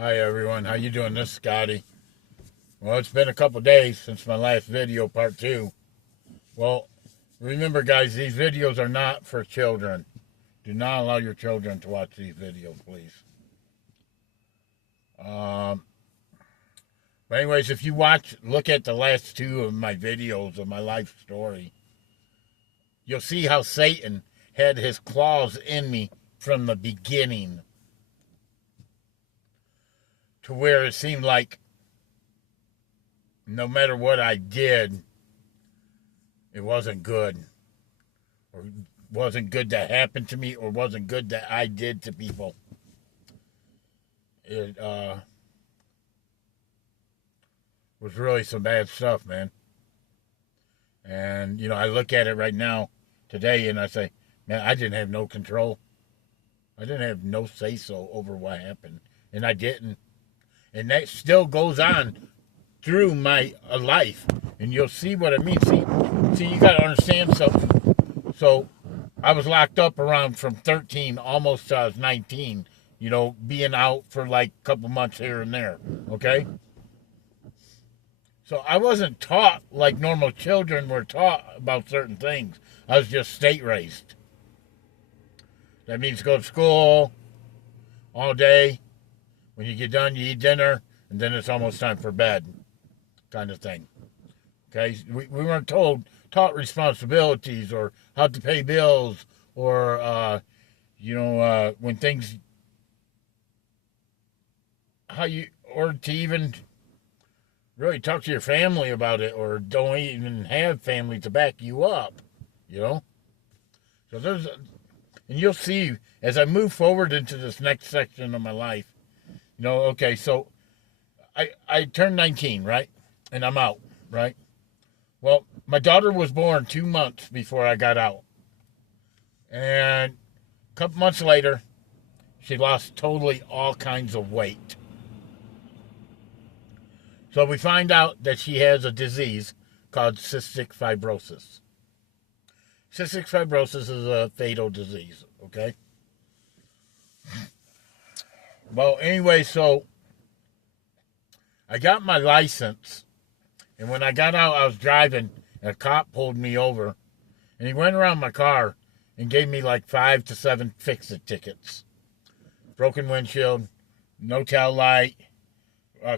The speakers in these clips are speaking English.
Hi everyone, how you doing? This is Scotty. Well, it's been a couple days since my last video, part two. Well, remember guys, these videos are not for children. Do not allow your children to watch these videos, please. Um, but anyways, if you look at the last two of my videos of my life story, you'll see how Satan had his claws in me from the beginning, to where it seemed like no matter what I did, it wasn't good. Or wasn't good that happened to me, or wasn't good that I did to people. It was really some bad stuff, man. And, I look at it right now, today, and I say, man, I didn't have no control. I didn't have no say-so over what happened. And I didn't. And that still goes on through my life. And you'll see what I mean. See, you got to understand something. So, I was locked up around from 13 almost to I was 19, being out for like a couple months here and there, okay? So I wasn't taught like normal children were taught about certain things. I was just state raised. That means go to school all day. When you get done, you eat dinner, and then it's almost time for bed, kind of thing. Okay? We weren't taught responsibilities or how to pay bills or, when things, or to even really talk to your family about it, or don't even have family to back you up, So and you'll see as I move forward into this next section of my life, okay, so I turned 19, right? And I'm out, right? Well, my daughter was born 2 months before I got out. And a couple months later, she lost totally all kinds of weight. So we find out that she has a disease called cystic fibrosis. Cystic fibrosis is a fatal disease, okay? Well, anyway, so I got my license, and when I got out, I was driving, and a cop pulled me over, and he went around my car and gave me like 5 to 7 fix-it tickets. Broken windshield, no tail light,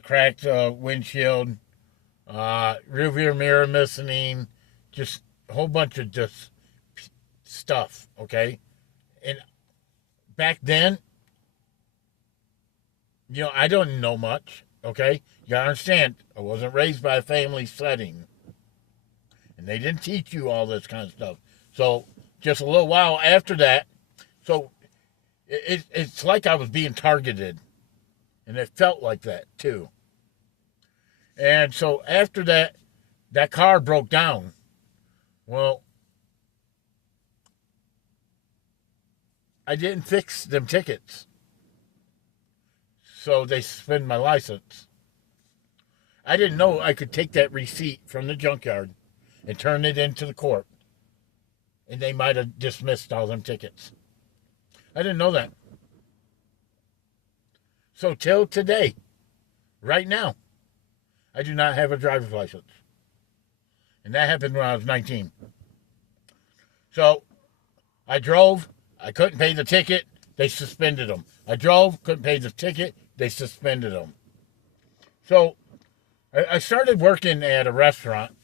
cracked windshield, rear mirror missing, just a whole bunch of just stuff, okay? And back then, I don't know much, okay? You gotta understand, I wasn't raised by a family setting. And they didn't teach you all this kind of stuff. So, just a little while after that, so it's like I was being targeted. And it felt like that, too. And so, after that, that car broke down. Well, I didn't fix them tickets. So, they suspended my license. I didn't know I could take that receipt from the junkyard and turn it into the court. And they might have dismissed all them tickets. I didn't know that. So till today, right now, I do not have a driver's license. And that happened when I was 19. So I drove, I couldn't pay the ticket, they suspended them. I drove, couldn't pay the ticket, they suspended them. So I started working at a restaurant,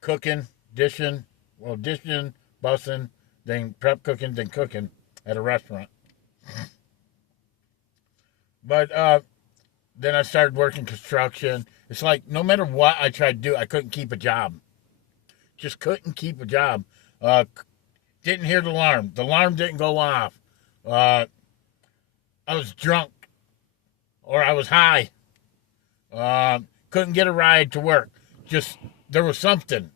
cooking, dishing, bussing, then prep cooking, then cooking at a restaurant. But then I started working construction. It's like no matter what I tried to do, I couldn't keep a job. Just couldn't keep a job. Didn't hear the alarm. The alarm didn't go off. I was drunk. Or I was high. Couldn't get a ride to work. Just, there was something.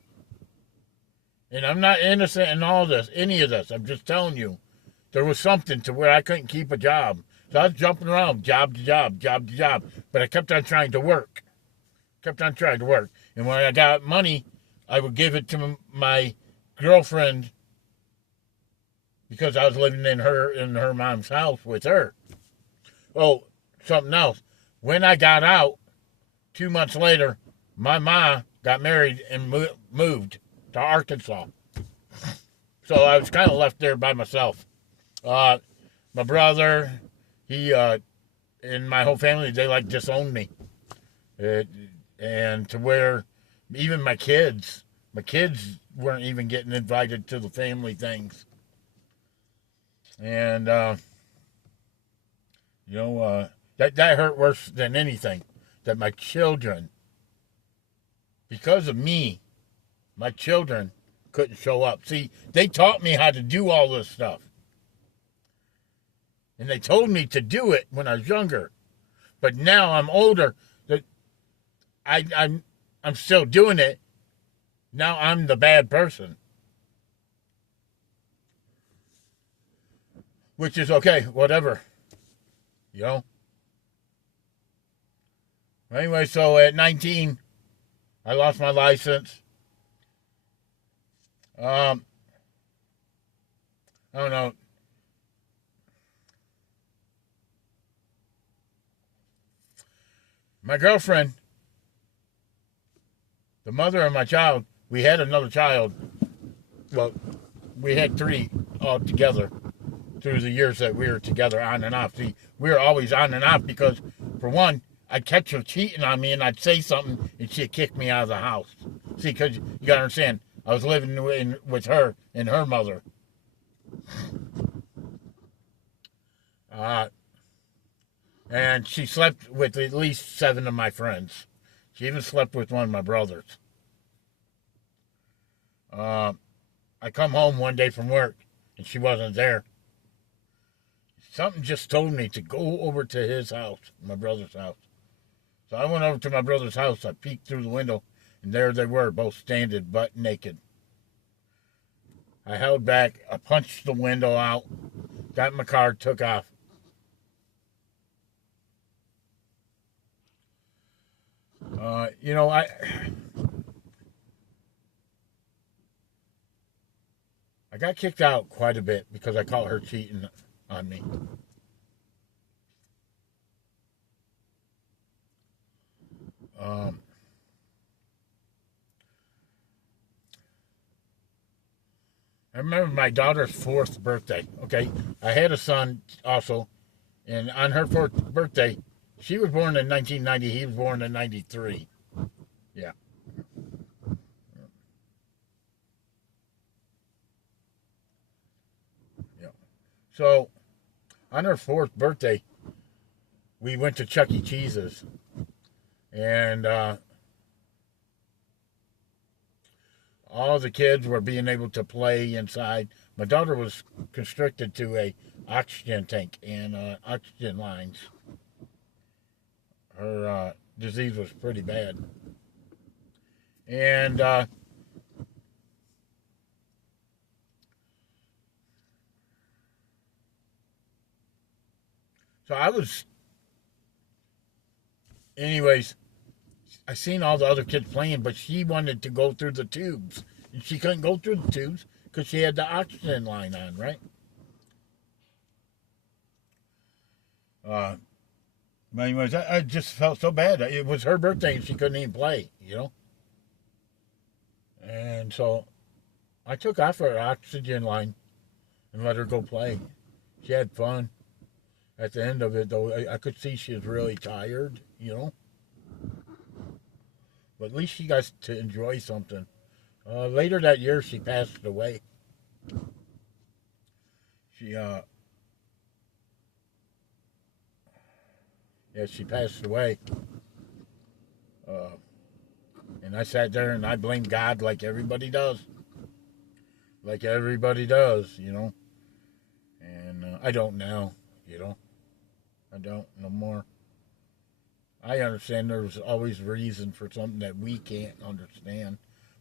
And I'm not innocent in all this, any of this. I'm just telling you. There was something to where I couldn't keep a job. So I was jumping around, job to job, job to job. But I kept on trying to work. And when I got money, I would give it to my girlfriend because I was living in her mom's house with her. Oh, something else. When I got out, 2 months later, my ma got married and moved to Arkansas. So I was kind of left there by myself. My brother, he, and my whole family, they like disowned me. And to where even my kids weren't even getting invited to the family things. And, that hurt worse than anything. That my children, because of me, my children couldn't show up. See, they taught me how to do all this stuff. And they told me to do it when I was younger. But now I'm older, that I'm still doing it. Now I'm the bad person. Which is okay, whatever. You know? Anyway, so at 19, I lost my license. I don't know. My girlfriend, the mother of my child, we had another child. Well, we had 3 all together through the years that we were together on and off. See, we were always on and off because, for one, I'd catch her cheating on me and I'd say something and she'd kick me out of the house. See, because you got to understand, I was living with her and her mother. And she slept with at least 7 of my friends. She even slept with one of my brothers. I come home one day from work and she wasn't there. Something just told me to go over to his house, my brother's house. So I went over to my brother's house. I peeked through the window, and there they were, both standing butt naked. I held back. I punched the window out, got in my car, took off. I got kicked out quite a bit because I caught her cheating on me. I remember my daughter's 4th birthday. Okay, I had a son also, and on her 4th birthday, she was born in 1990. He was born in 93. Yeah. Yeah. So, on her 4th birthday, we went to Chuck E. Cheese's, and all the kids were being able to play inside. My daughter was constricted to a oxygen tank and oxygen lines. Her disease was pretty bad. And so anyways, I seen all the other kids playing, but she wanted to go through the tubes. And she couldn't go through the tubes because she had the oxygen line on, right? But anyways, I just felt so bad. It was her birthday and she couldn't even play, you know? And so I took off her oxygen line and let her go play. She had fun. At the end of it, though, I could see she was really tired, you know? But at least she got to enjoy something. Later that year, she passed away. She she passed away. And I sat there and I blamed God like everybody does. Like everybody does, you know. And I don't now, you know. I don't no more. I understand there's always a reason for something that we can't understand.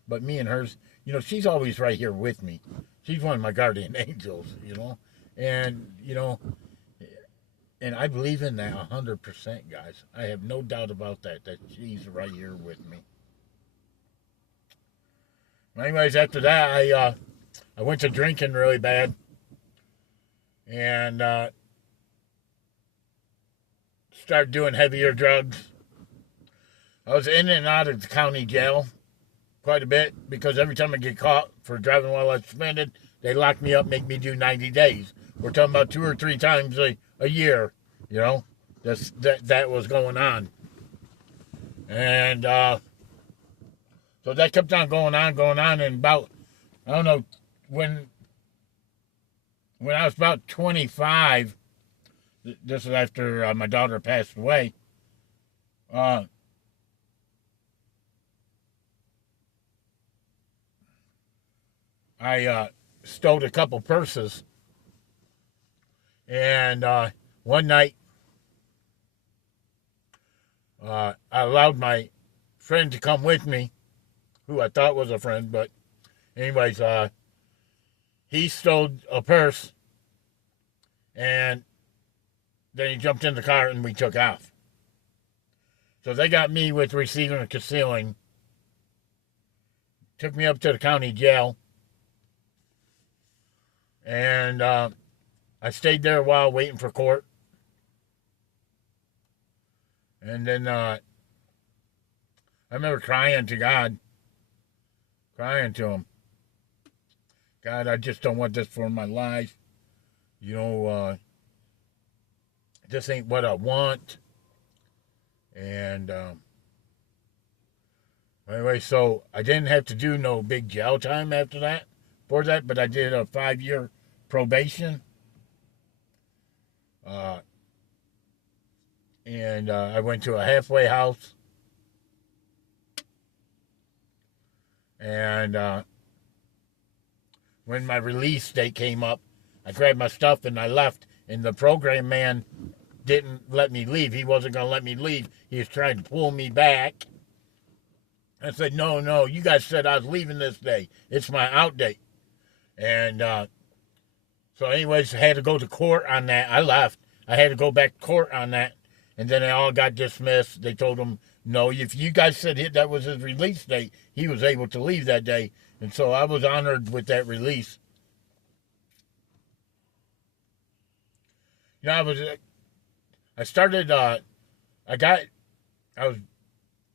But me and hers, you know, she's always right here with me. She's one of my guardian angels, you know. And, you know, and I believe in that 100%, guys. I have no doubt about that she's right here with me. Anyways, after that, I went to drinking really bad. And started doing heavier drugs. I was in and out of the county jail quite a bit because every time I get caught for driving while I'm suspended, they lock me up, make me do 90 days. We're talking about 2 or 3 times a year, you know. That was going on. And so that kept on going on, and about, I don't know, when I was about 25, this is after my daughter passed away, I stole a couple purses, and one night I allowed my friend to come with me, who I thought was a friend, but anyways, he stole a purse, and then he jumped in the car and we took off. So they got me with receiving and concealing, took me up to the county jail, and I stayed there a while waiting for court. And then I remember crying to God, crying to him. God, I just don't want this for my life. You know, this ain't what I want. And anyway, so I didn't have to do no big jail time after that, for that, but I did a 5-year probation. And I went to a halfway house. And when my release date came up, I grabbed my stuff and I left. And the program man didn't let me leave. He wasn't going to let me leave. He was trying to pull me back. I said, no, you guys said I was leaving this day. It's my out date. And so anyways, I had to go to court on that. I left. I had to go back to court on that. And then they all got dismissed. They told him, no, if you guys said that was his release date, he was able to leave that day. And so I was honored with that release. You know,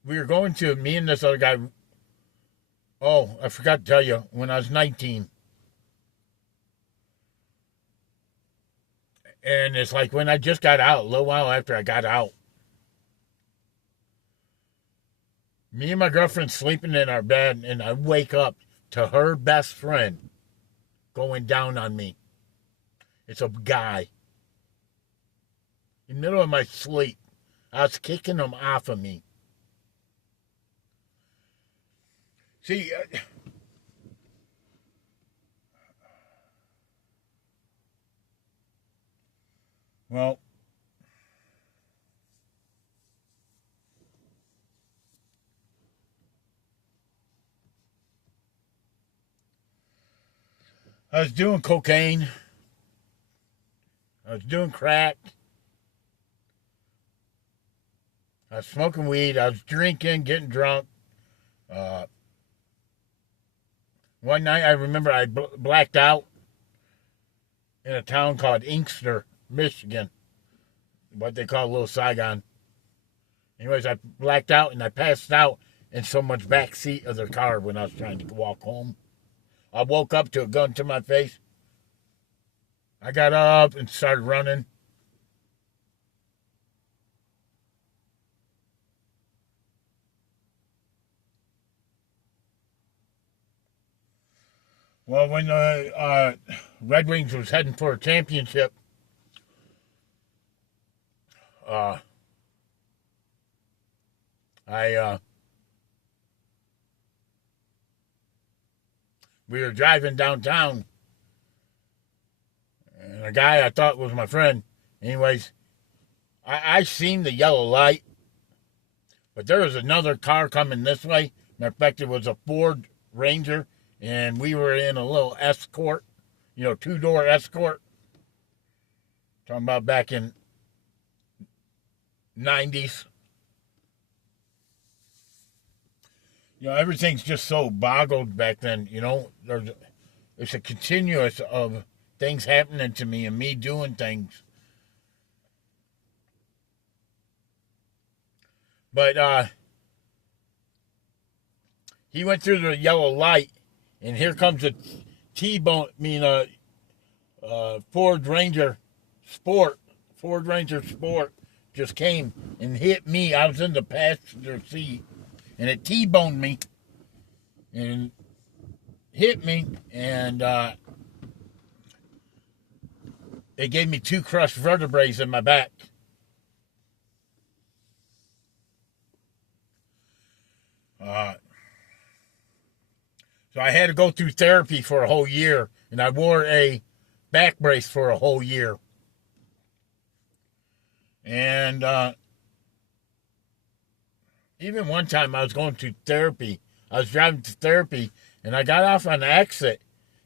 we were going to, me and this other guy, oh, I forgot to tell you, when I was 19. And it's like when I just got out, a little while after I got out, me and my girlfriend sleeping in our bed, and I wake up to her best friend going down on me. It's a guy. In the middle of my sleep, I was kicking him off of me. See, well, I was doing cocaine. I was doing crack. I was smoking weed. I was drinking, getting drunk. One night I remember I blacked out in a town called Inkster, Michigan. What they call Little Saigon. Anyways, I blacked out and I passed out in someone's back seat of their car when I was trying to walk home. I woke up to a gun to my face. I got up and started running. Well, when the Red Wings was heading for a championship, we were driving downtown, and a guy I thought was my friend. Anyways, I seen the yellow light, but there was another car coming this way. Matter of fact, it was a Ford Ranger, and we were in a little Escort, 2-door Escort. Talking about back in 90s. Everything's just so boggled back then, It's a continuous of things happening to me and me doing things. But he went through the yellow light, and here comes a T-bone. Ford Ranger Sport. Ford Ranger Sport just came and hit me. I was in the passenger seat, and it T-boned me and hit me, and it gave me 2 crushed vertebrae in my back. So I had to go through therapy for a whole year, and I wore a back brace for a whole year. And even one time I was going to therapy. I was driving to therapy, and I got off on the exit,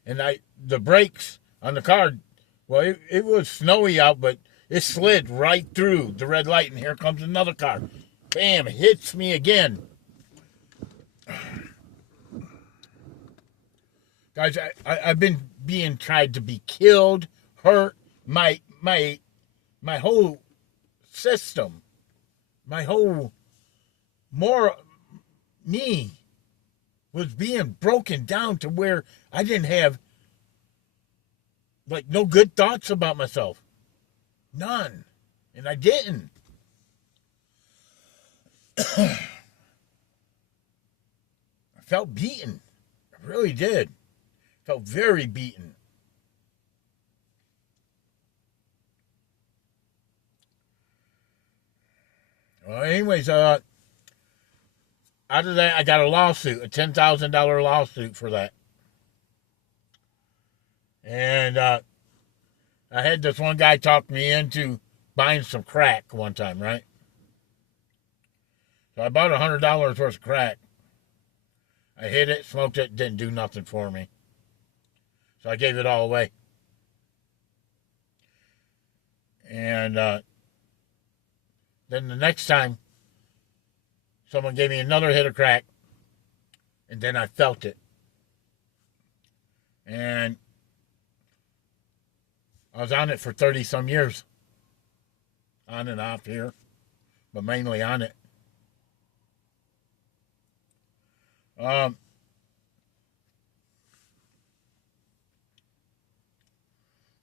and the brakes on the car, well, it was snowy out, but it slid right through the red light, and here comes another car. Bam, hits me again. Guys, I've been being tried to be killed, hurt, my whole system, my whole me was being broken down to where I didn't have, like, no good thoughts about myself. None. And I didn't. I felt beaten. I really did. Felt very beaten. Well, anyways, out of that, I got a lawsuit, a $10,000 lawsuit for that. And I had this one guy talk me into buying some crack one time, right? So I bought $100 worth of crack. I hit it, smoked it, didn't do nothing for me. So I gave it all away. And then the next time, someone gave me another hit of crack, and then I felt it. And I was on it for 30-some years. On and off here, but mainly on it.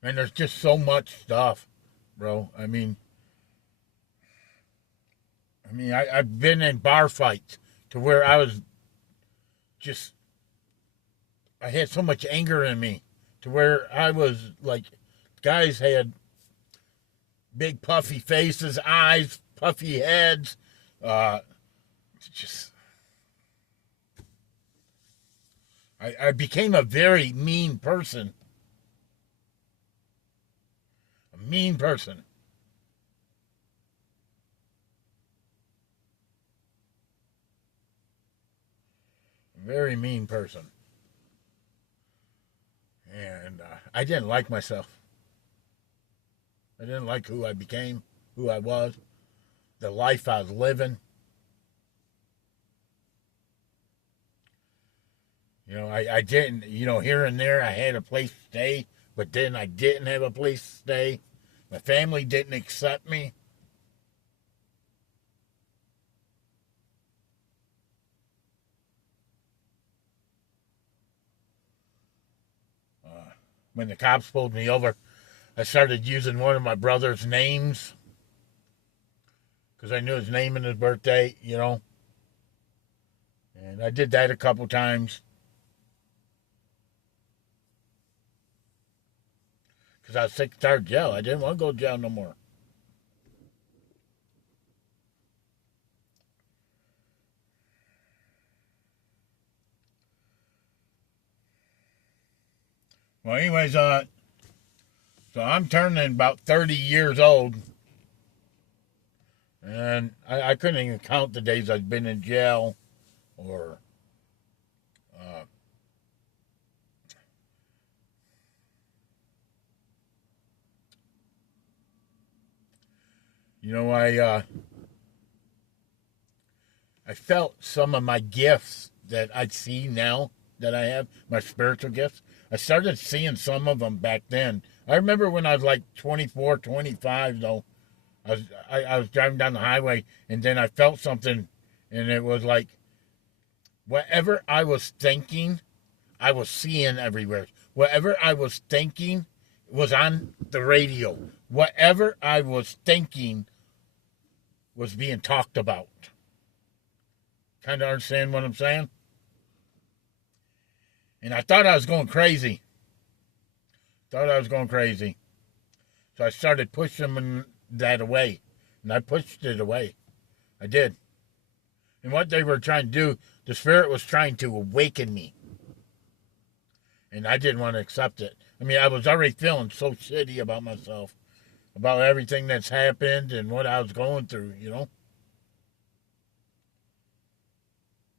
And there's just so much stuff, bro. I mean, I've been in bar fights to where I had so much anger in me to where I was like, guys had big puffy faces, eyes, puffy heads, I became a very mean person. A mean person. Very mean person. And I didn't like myself. I didn't like who I became, who I was, the life I was living. You know, I didn't, here and there I had a place to stay, but then I didn't have a place to stay. My family didn't accept me. When the cops pulled me over, I started using one of my brother's names because I knew his name and his birthday, And I did that a couple times. Because I was sick and tired of jail. I didn't want to go to jail no more. Well, anyways, so I'm turning about 30 years old. And I couldn't even count the days I've been in jail or I felt some of my gifts that I see now that I have, my spiritual gifts. I started seeing some of them back then. I remember when I was like 24, 25, though, I was driving down the highway, and then I felt something, and it was like whatever I was thinking, I was seeing everywhere. Whatever I was thinking was on the radio. Whatever I was thinking was being talked about. Kind of understand what I'm saying? And I thought I was going crazy. So I started pushing that away. And I pushed it away. I did. And what they were trying to do, the Spirit was trying to awaken me. And I didn't want to accept it. I mean, I was already feeling so shitty about myself, about everything that's happened and what I was going through, you know.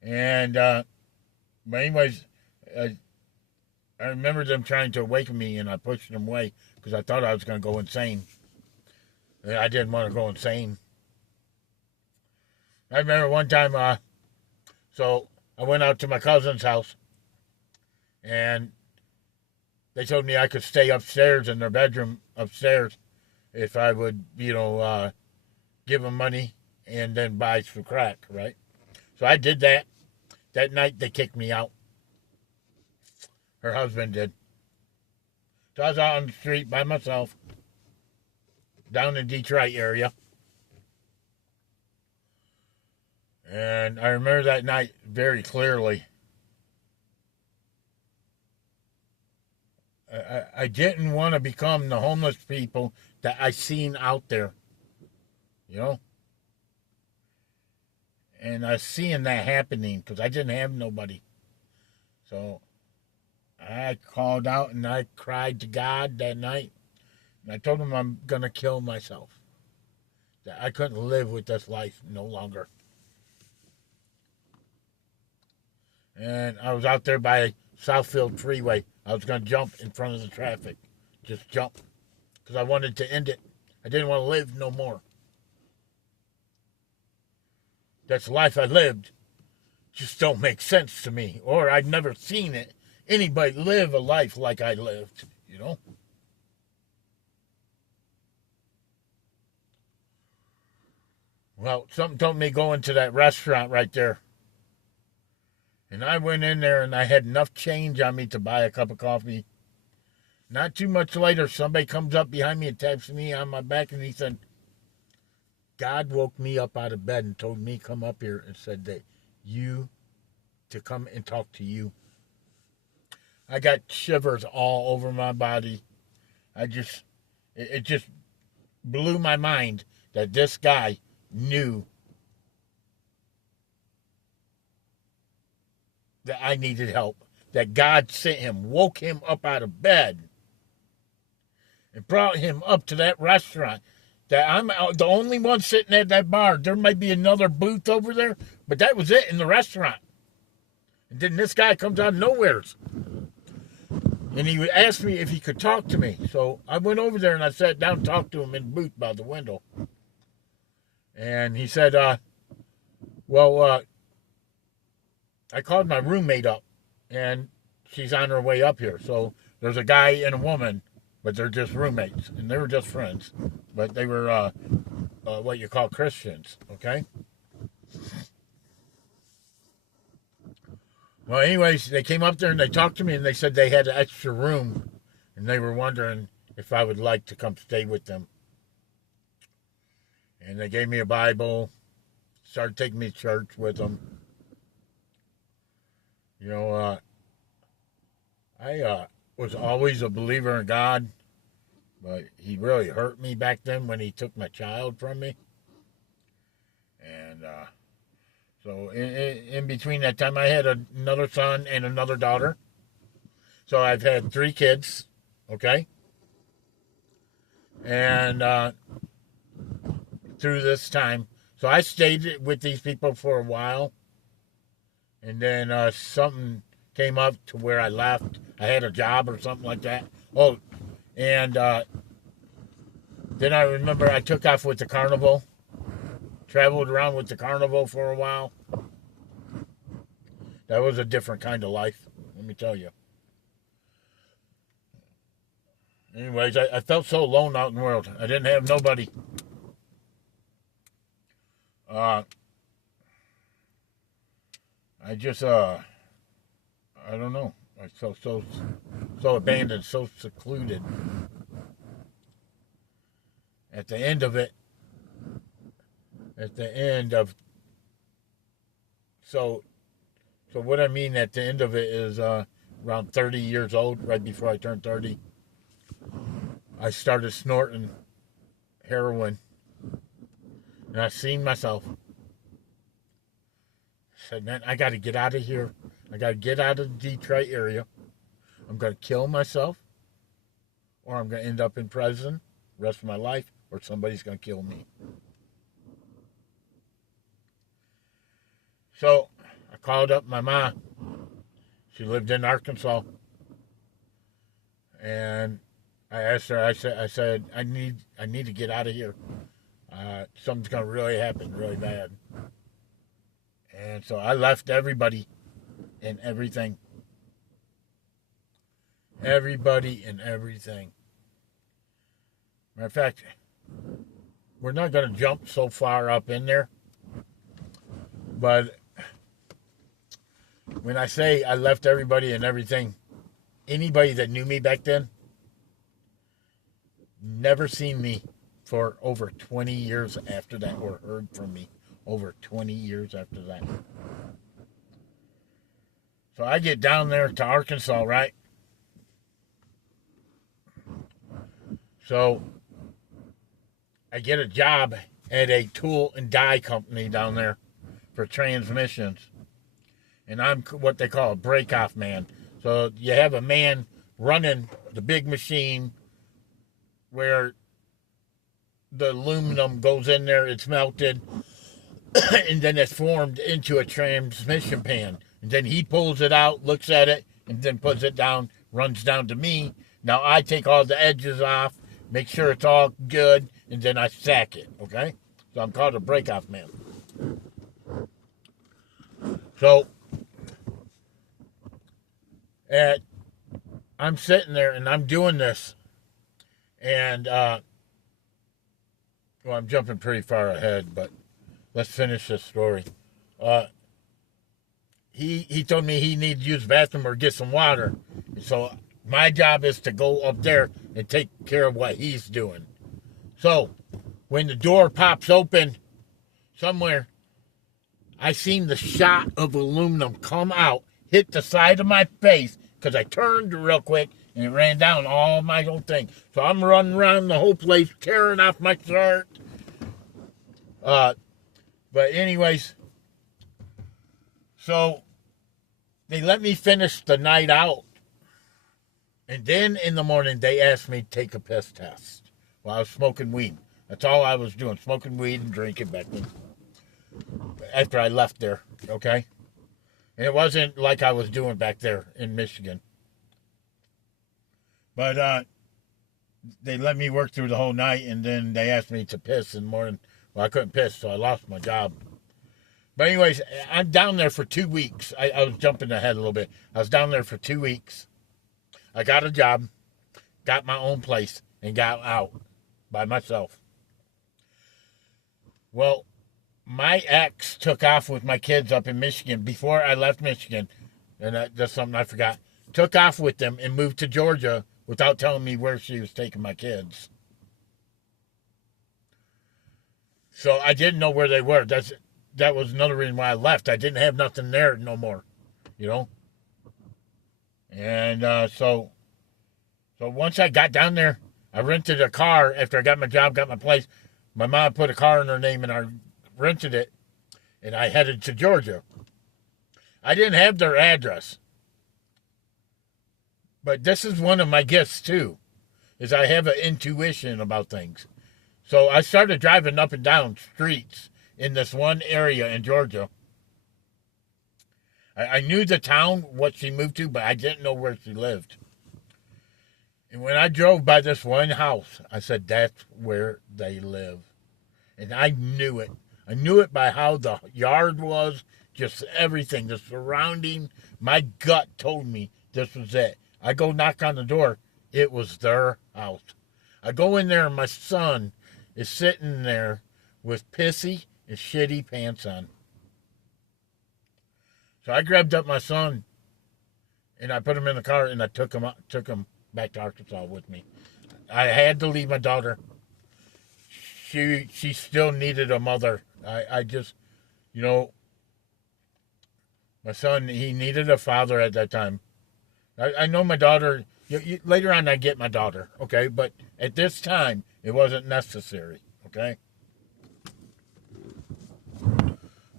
And, but anyways, I remember them trying to awaken me, and I pushed them away because I thought I was going to go insane. And I didn't want to go insane. I remember one time, so I went out to my cousin's house, and they told me I could stay upstairs in their bedroom upstairs if I would, give them money and then buy some crack, right? So I did that. That night, they kicked me out. Her husband did. So I was out on the street by myself, down in the Detroit area. And I remember that night very clearly. I didn't want to become the homeless people that I seen out there, you know? And I was seeing that happening because I didn't have nobody. So I called out and I cried to God that night. And I told him I'm going to kill myself. That I couldn't live with this life no longer. And I was out there by Southfield Freeway. I was going to jump in front of the traffic. Just jump. Because I wanted to end it. I didn't want to live no more. That's the life I lived. Just don't make sense to me. Or I'd never seen it. Anybody live a life like I lived, you know? Well, something told me to go into that restaurant right there. And I went in there and I had enough change on me to buy a cup of coffee. Not too much later, somebody comes up behind me and taps me on my back and he said, God woke me up out of bed and told me come up here and said that to come and talk to you. I got shivers all over my body. It just blew my mind that this guy knew that I needed help. That God sent him, woke him up out of bed, and brought him up to that restaurant. That I'm the only one sitting at that bar. There might be another booth over there, but that was it in the restaurant. And then this guy comes out of nowheres. And he asked me if he could talk to me. So I went over there and I sat down and talked to him in the booth by the window. And he said, I called my roommate up, and she's on her way up here. So there's a guy and a woman, but they're just roommates, and they were just friends. But they were what you call Christians, okay? Well, anyways, they came up there and they talked to me, and they said they had an extra room, and they were wondering if I would like to come stay with them. And they gave me a Bible, started taking me to church with them. You know, I was always a believer in God, but he really hurt me back then when he took my child from me. And so in between that time, I had another son and another daughter. So I've had 3 kids, okay? And through this time, so I stayed with these people for a while. And then something came up to where I left. I had a job or something like that. Oh, and then I remember I took off with the carnival. Traveled around with the carnival for a while. That was a different kind of life, let me tell you. Anyways, I felt so alone out in the world. I didn't have nobody. Uh, I just, I don't know. I so abandoned, so secluded. At the end of it, at the end of, so, so what I mean at the end of it is, around 30 years old, right before I turned 30, I started snorting heroin. And I seen myself. I said, man, I got to get out of here. I got to get out of the Detroit area. I'm going to kill myself, or I'm going to end up in prison the rest of my life, or somebody's going to kill me. So I called up my mom. She lived in Arkansas. And I asked her, I said, I need to get out of here. Something's going to really happen really bad. And so I left everybody and everything. Everybody and everything. Matter of fact, we're not going to jump so far up in there. But when I say I left everybody and everything, anybody that knew me back then never seen me for over 20 years after that, or heard from me over 20 years after that. So I get down there to Arkansas, right? So I get a job at a tool and die company down there for transmissions. And I'm what they call a break-off man. So you have a man running the big machine where the aluminum goes in there, it's melted, and then it's formed into a transmission pan. And then he pulls it out, looks at it, and then puts it down, runs down to me. Now I take all the edges off, make sure it's all good, and then I stack it, okay? So I'm called a break-off man. So I'm sitting there, and I'm doing this, and, well, I'm jumping pretty far ahead, but let's finish this story. He told me he needed to use the bathroom or get some water. So my job is to go up there and take care of what he's doing. So when the door pops open somewhere, I seen the shot of aluminum come out, hit the side of my face, because I turned real quick, and it ran down all my whole thing. So I'm running around the whole place, tearing off my shirt. But anyways, so they let me finish the night out. And then in the morning, they asked me to take a piss test while I was smoking weed. That's all I was doing, smoking weed and drinking back then. After I left there, okay? And it wasn't like I was doing back there in Michigan. But they let me work through the whole night, and then they asked me to piss in the morning. Well, I couldn't piss, so I lost my job. But anyways, I'm down there for 2 weeks. I was jumping ahead a little bit. I was down there for 2 weeks. I got a job, got my own place, and got out by myself. Well, my ex took off with my kids up in Michigan before I left Michigan, and that's something I forgot. Took off with them and moved to Georgia without telling me where she was taking my kids. So I didn't know where they were. That was another reason why I left. I didn't have nothing there no more, you know. And so once I got down there, I rented a car after I got my job, got my place. My mom put a car in her name, and I rented it, and I headed to Georgia. I didn't have their address. But this is one of my gifts, too, is I have an intuition about things. So I started driving up and down streets in this one area in Georgia. I knew the town, what she moved to, but I didn't know where she lived. And when I drove by this one house, I said, that's where they live. And I knew it. I knew it by how the yard was, just everything, the surrounding. My gut told me this was it. I go knock on the door. It was their house. I go in there, and my son is sitting there with Pissy his shitty pants on. So I grabbed up my son, and I put him in the car, and I took him back to Arkansas with me. I had to leave my daughter. She still needed a mother. I just, you know, my son, he needed a father at that time. I know my daughter, later on I get my daughter, okay? But at this time, it wasn't necessary, okay?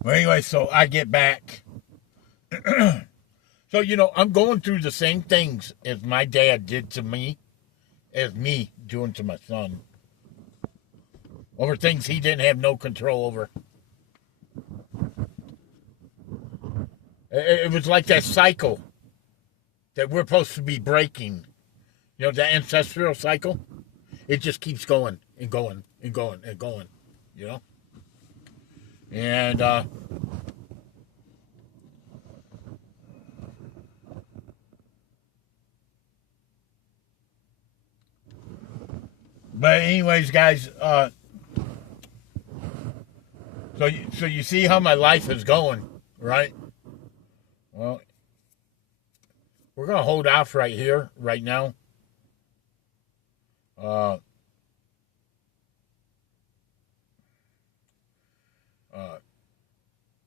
Well, anyway, so I get back. So, you know, I'm going through the same things as my dad did to me, as me doing to my son. Over things he didn't have no control over. It was like that cycle that we're supposed to be breaking. You know, the ancestral cycle? It just keeps going and going and going and going, you know? And, but anyways, guys, so you see how my life is going, right? Well, we're going to hold off right here, right now.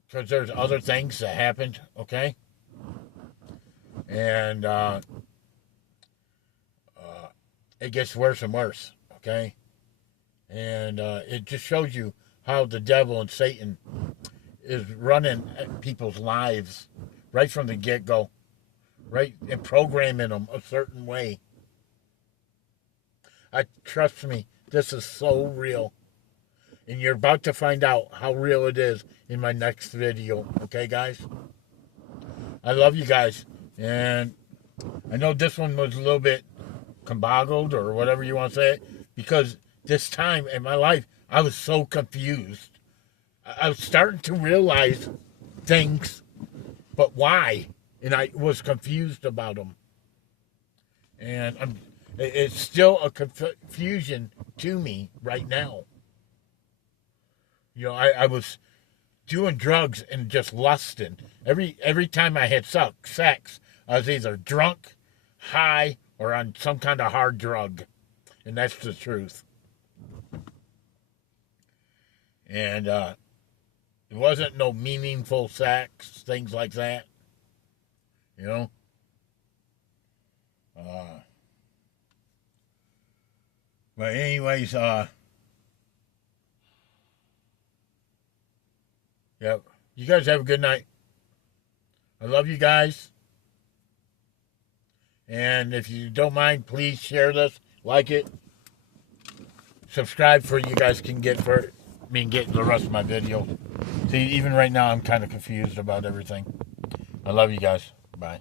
Because there's other things that happened, okay? And it gets worse and worse, okay? And it just shows you how the devil and Satan is running people's lives right from the get-go, right? And programming them a certain way. Trust me, this is so real. And you're about to find out how real it is in my next video. Okay, guys? I love you guys. And I know this one was a little bit comboggled or whatever you want to say it. Because this time in my life, I was so confused. I was starting to realize things, but why? And I was confused about them. And it's still a confusion to me right now. You know, I was doing drugs and just lusting. Every time I had sex, I was either drunk, high, or on some kind of hard drug. And that's the truth. And it wasn't no meaningful sex, things like that. You know? But anyways, yep. You guys have a good night. I love you guys. And if you don't mind, please share this, like it, subscribe for you guys can get the rest of my videos. See, even right now, I'm kind of confused about everything. I love you guys. Bye.